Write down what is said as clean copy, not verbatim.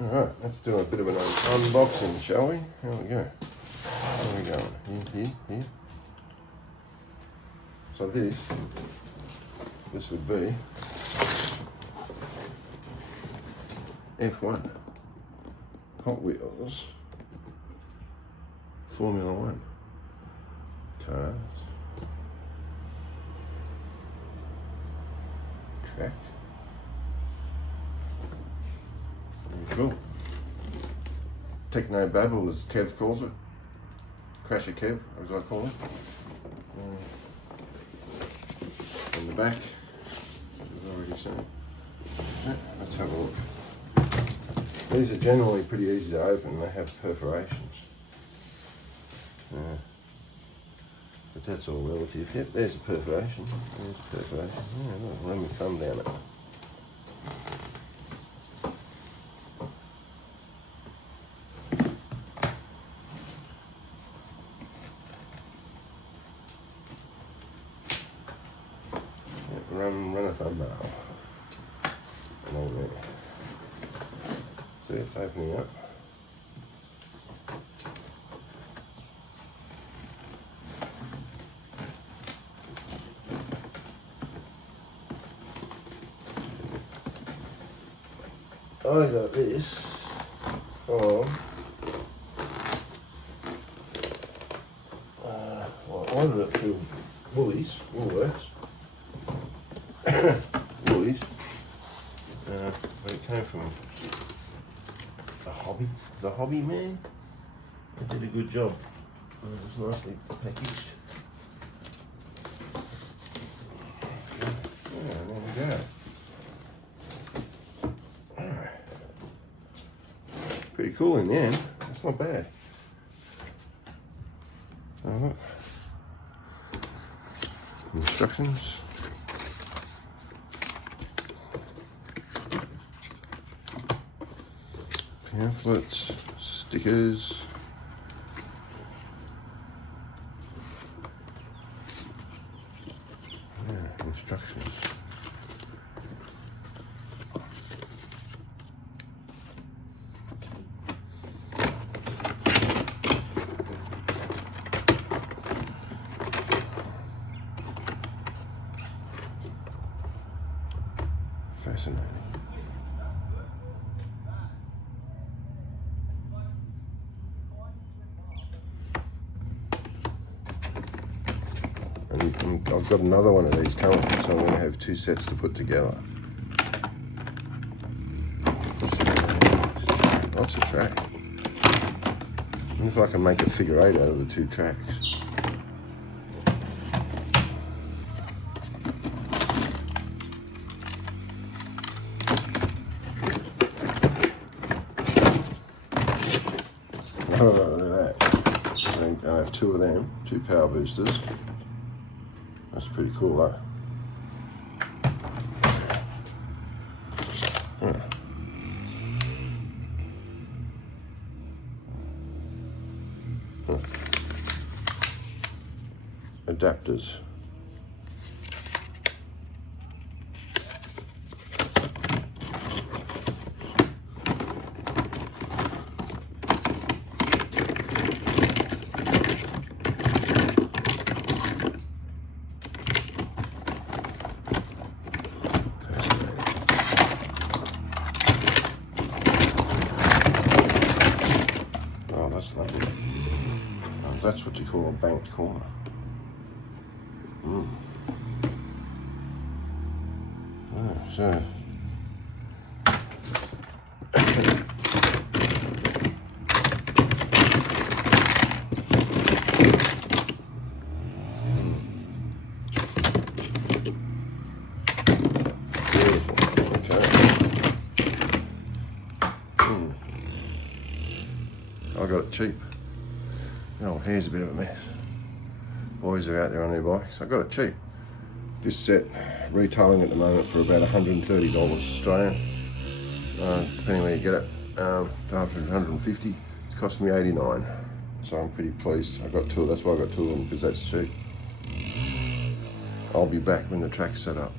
Alright, let's do a bit of an unboxing, shall we? Here we go. Where are we going? Here. So this would be F1 Hot Wheels Formula One cars, track. Very cool. Techno Babble, as Kev calls it. Crasher Kev, as I call it. In the back, as already seen. Let's have a look. These are generally pretty easy to open. They have perforations. But that's all relative. Yep, there's a perforation. There's a perforation. Yeah, look, let me thumb down it. Run a thumbnail along there. See, it's opening up. I got this from well, I ordered it through Woolies, Woolworths. Woolies, but it came from the Hobby Man. They did a good job. It was nicely packaged. Yeah, there we go. Pretty cool in the end. That's not bad. Look. Instructions. Pamphlets, stickers. Yeah, instructions. Fascinating. And I've got another one of these coming, so I'm going to have two sets to put together. Lots of track. I wonder if I can make a figure eight out of the two tracks. Oh, look at that. I have two of them, two power boosters. That's pretty cool, huh? Yeah. Huh. Adapters. That's lovely. Oh, that's what you call a banked corner. So beautiful. Okay. I got it cheap. Oh, hair's a bit of a mess. Boys are out there on their bikes. I got it cheap. This set retailing at the moment for about $130 Australian. Depending where you get it, up to 150. It's cost me 89. So I'm pretty pleased. I got two. That's why I got two of them, because that's cheap. I'll be back when the track's set up.